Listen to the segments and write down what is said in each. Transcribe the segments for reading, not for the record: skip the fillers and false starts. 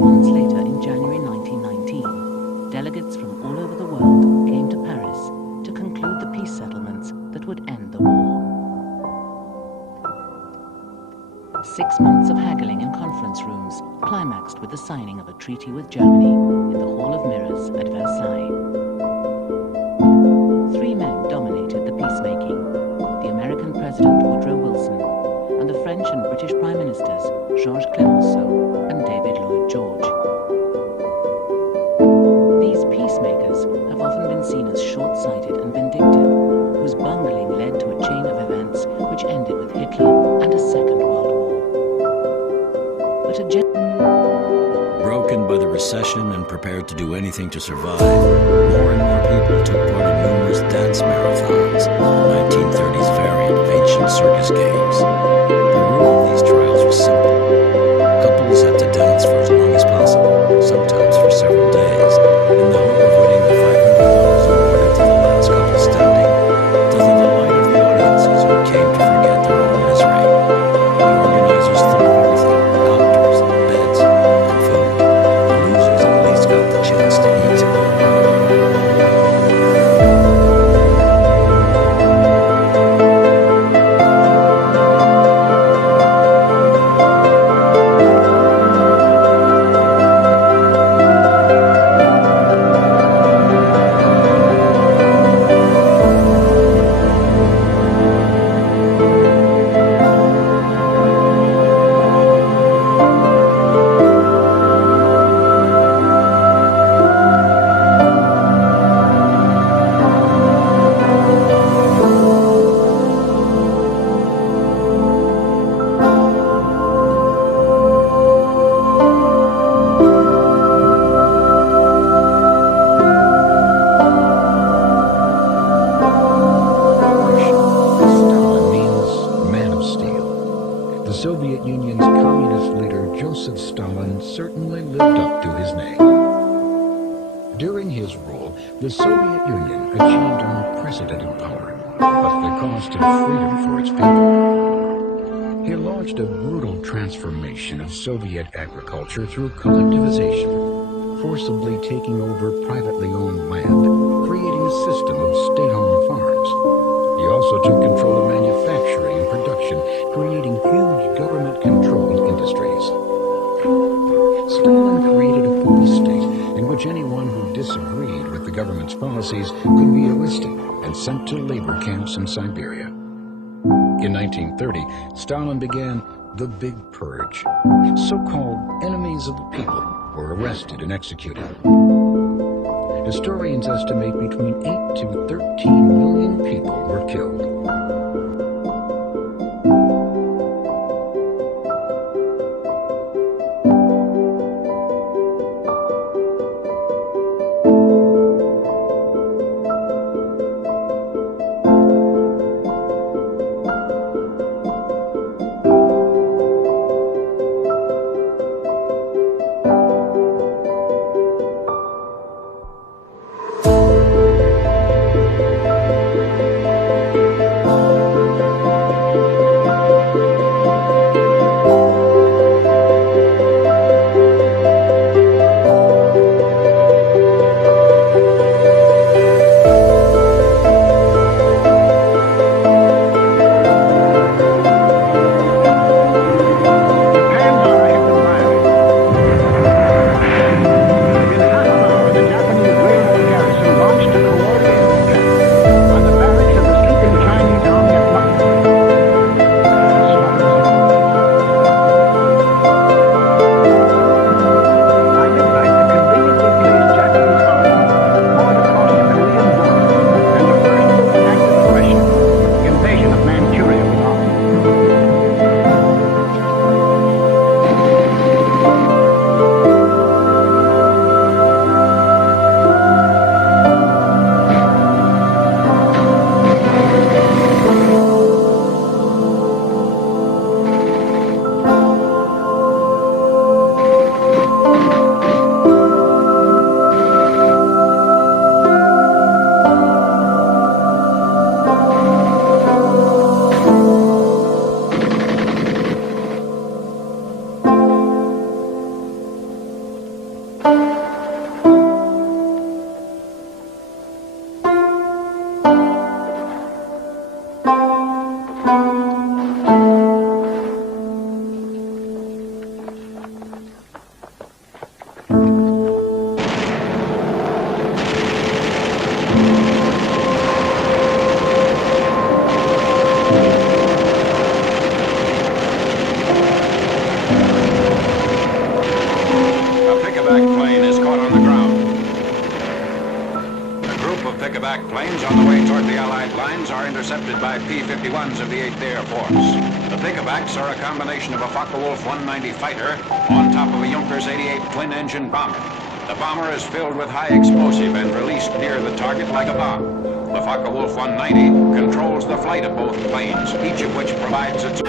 months later, in January 1919, delegates from all over the world came to Paris to conclude the peace settlements that would end the war. 6 months of haggling in conference rooms climaxed with the signing of a treaty with Germany in the Hall of Mirrors at Versailles. 3 men dominated the peacemaking: the American President Woodrow Wilson and the French and British Prime Ministers Georges Clemenceau and David Lloyd George. These peacemakers have often been seen as short-sighted and vindictive, whose bungling led to a chain of events which ended with Hitler and a Second World War. Broken by the recession and prepared to do anything to survive, more and more people took part in numerous dance marathons, the 1930s variant of ancient circus games. The rule of these trials was simple. Couples had to dance for as long as possible, sometimes for several days, in the hope of winning the $500 awarded to the last couple standing, to the delight of the audiences who came to forget their own misery. The organizers thought of everything: doctors, beds, and food. The losers at least got the chance to eat. Soviet Union's communist leader Joseph Stalin certainly lived up to his name. During his rule, the Soviet Union achieved unprecedented power, but the cost of freedom for its people. He launched a brutal transformation of Soviet agriculture through collectivization, forcibly taking over privately owned land, creating a system of state-owned farms. He also took control of manufacturing and production, creating huge government-controlled industries. Stalin created a police state in which anyone who disagreed with the government's policies could be arrested and sent to labor camps in Siberia. In 1930, Stalin began the Big Purge. So-called enemies of the people were arrested and executed. Historians estimate between 8 to 13 million people were killed. back-to-back planes on the way toward the Allied lines are intercepted by P-51s of the 8th Air Force. The pickabacks are a combination of a Focke-Wulf 190 fighter on top of a Junkers 88 twin-engine bomber. The bomber is filled with high explosive and released near the target like a bomb. The Focke-Wulf 190 controls the flight of both planes, each of which provides its...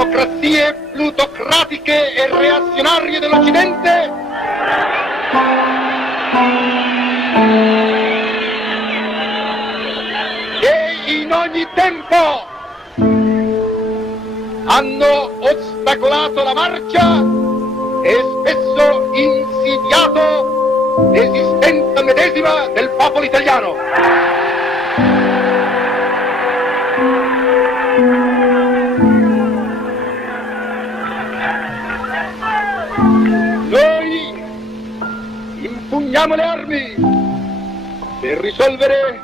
democrazie plutocratiche e reazionarie dell'Occidente? Che in ogni tempo hanno ostacolato la marcia e spesso insidiato l'esistenza medesima del popolo italiano. Noi impugniamo le armi per risolvere,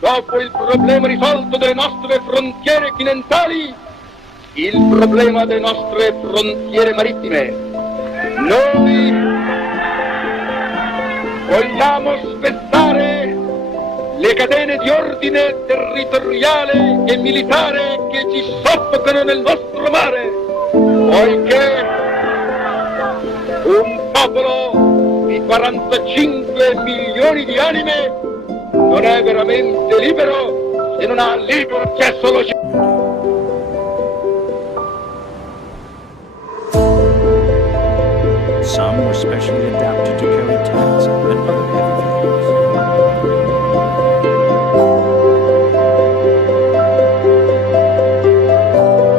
dopo il problema risolto delle nostre frontiere continentali, il problema delle nostre frontiere marittime. Noi vogliamo spezzare le catene di ordine territoriale e militare che ci soffocano nel nostro mare, poiché un popolo di 45 milioni di anime non è veramente libero se non ha libero accesso all'oceano. Some were specially adapted to carry tanks and other heavy vehicles.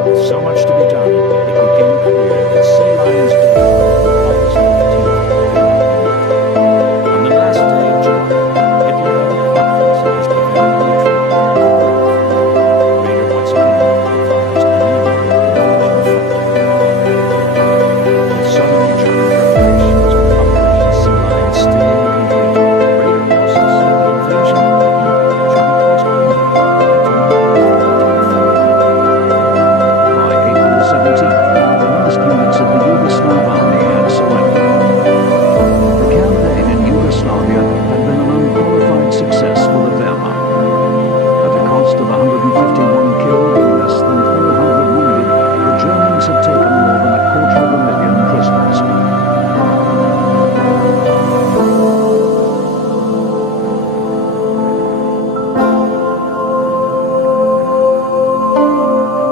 With so much to be done, it became clear that sea lions did not opposite the team. On the last day of July, Hitler held a conference against preventing the retreat. Rader once again advised immediate invasion of With so many German preparations for Operation Sea Lion still in the country, Rader also said the invasion of German postponed By April 17th, the last units of the Yugoslav army had surrendered. The campaign in Yugoslavia had been an unqualified success for the Wehrmacht. At a cost of 151 killed and less than 400 wounded, the Germans had taken more than 250,000 prisoners.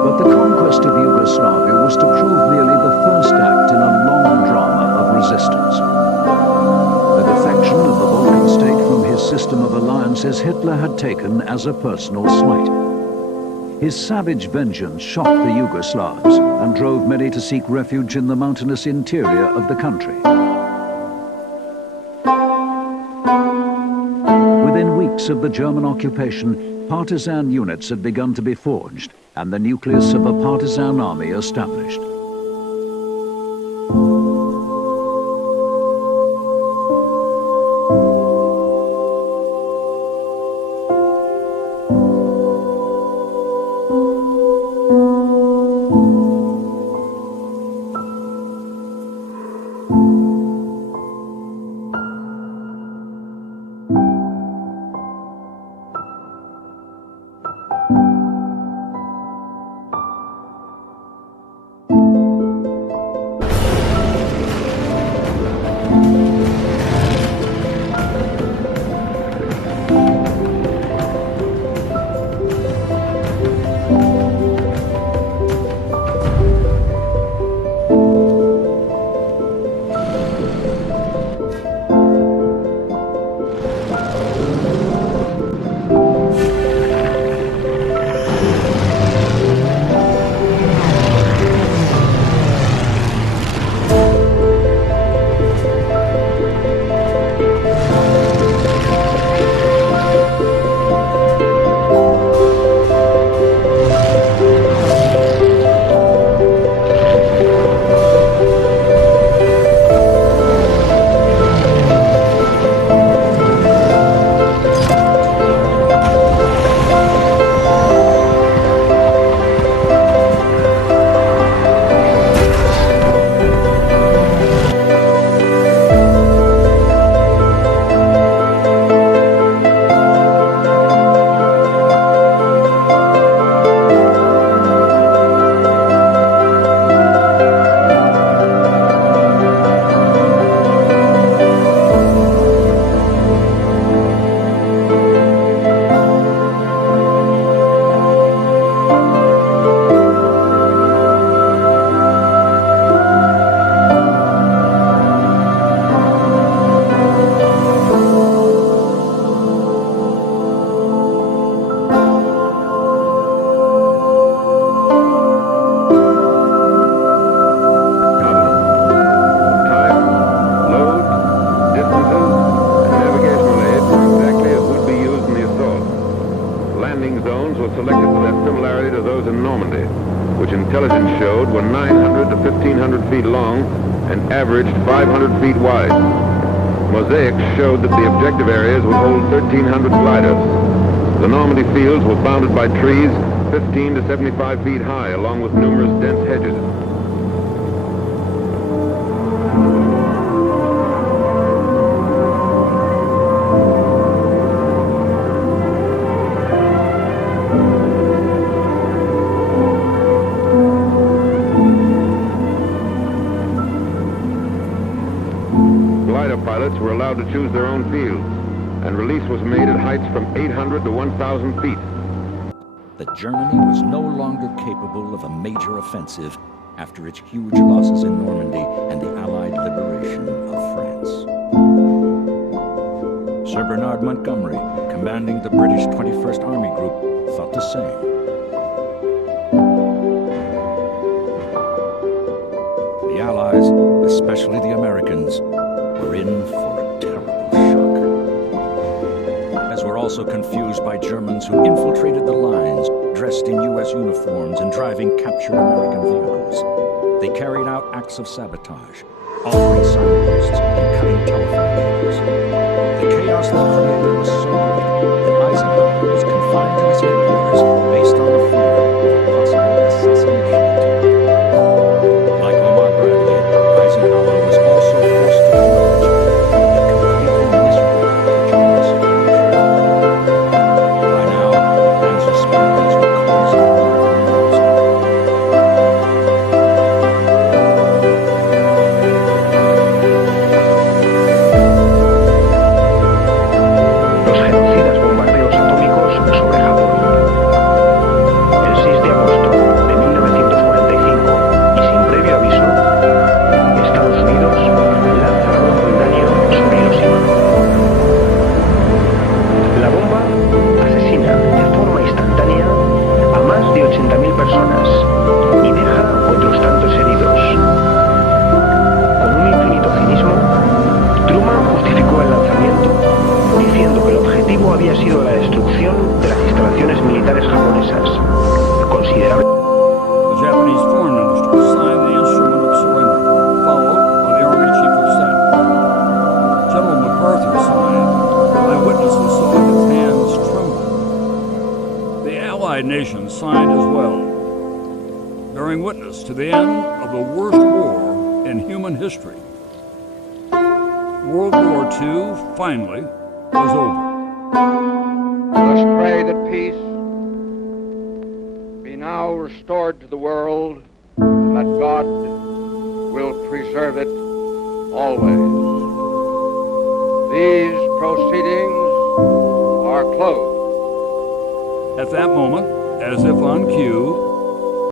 But the conquest of Yugoslavia was to prove merely the first act in a long drama of resistance. The defection of the Balkan state from his system of alliances Hitler had taken as a personal slight. His savage vengeance shocked the Yugoslavs and drove many to seek refuge in the mountainous interior of the country. Within weeks of the German occupation, partisan units had begun to be forged and the nucleus of a partisan army established. landing zones were selected for their similarity to those in Normandy, which intelligence showed were 900 to 1,500 feet long and averaged 500 feet wide. Mosaics showed that the objective areas would hold 1,300 gliders. The Normandy fields were bounded by trees 15 to 75 feet high, along with numerous dense hedges. Glider pilots were allowed to choose their own fields, and release was made at heights from 800 to 1,000 feet. That Germany was no longer capable of a major offensive after its huge losses in Normandy and the Allied liberation of France. Sir Bernard Montgomery, commanding the British 21st Army Group, thought the same. The Allies, especially the Americans, were in for a terrible shock. As were also confused by Germans who infiltrated the lines, dressed in U.S. uniforms and driving captured American vehicles. They carried out acts of sabotage, altering signposts and cutting telephone cables. The chaos they created was so great that Eisenhower was confined to his headquarters based on the fear of a possible assassination attempt. Like Omar Bradley, Eisenhower was also forced to acknowledge that completely misread the German situation. By now, Panzer Spartans were closing on American walls. Los genocidas bombardeos atómicos sobre Japón. El 6 de agosto de 1945, y sin previo aviso, Estados Unidos lanza la bomba uranio sobre Hiroshima. La bomba asesina de forma instantánea a más de 80.000 personas y deja otros tantos heridos. Con un infinito cinismo, Truman justificó el lanzamiento diciendo que el objetivo había sido la destrucción de las instalaciones militares japonesas. Considerable. The Japanese Foreign Minister signed the instrument of surrender, followed by the Army Chief of Staff. General MacArthur signed, and eyewitnesses saw his hands tremble. The Allied nations signed as well, bearing witness to the end of the worst war in human history. World War II finally was over. Let us pray that peace be now restored to the world, and that God will preserve it always. These proceedings are closed. At that moment, as if on cue,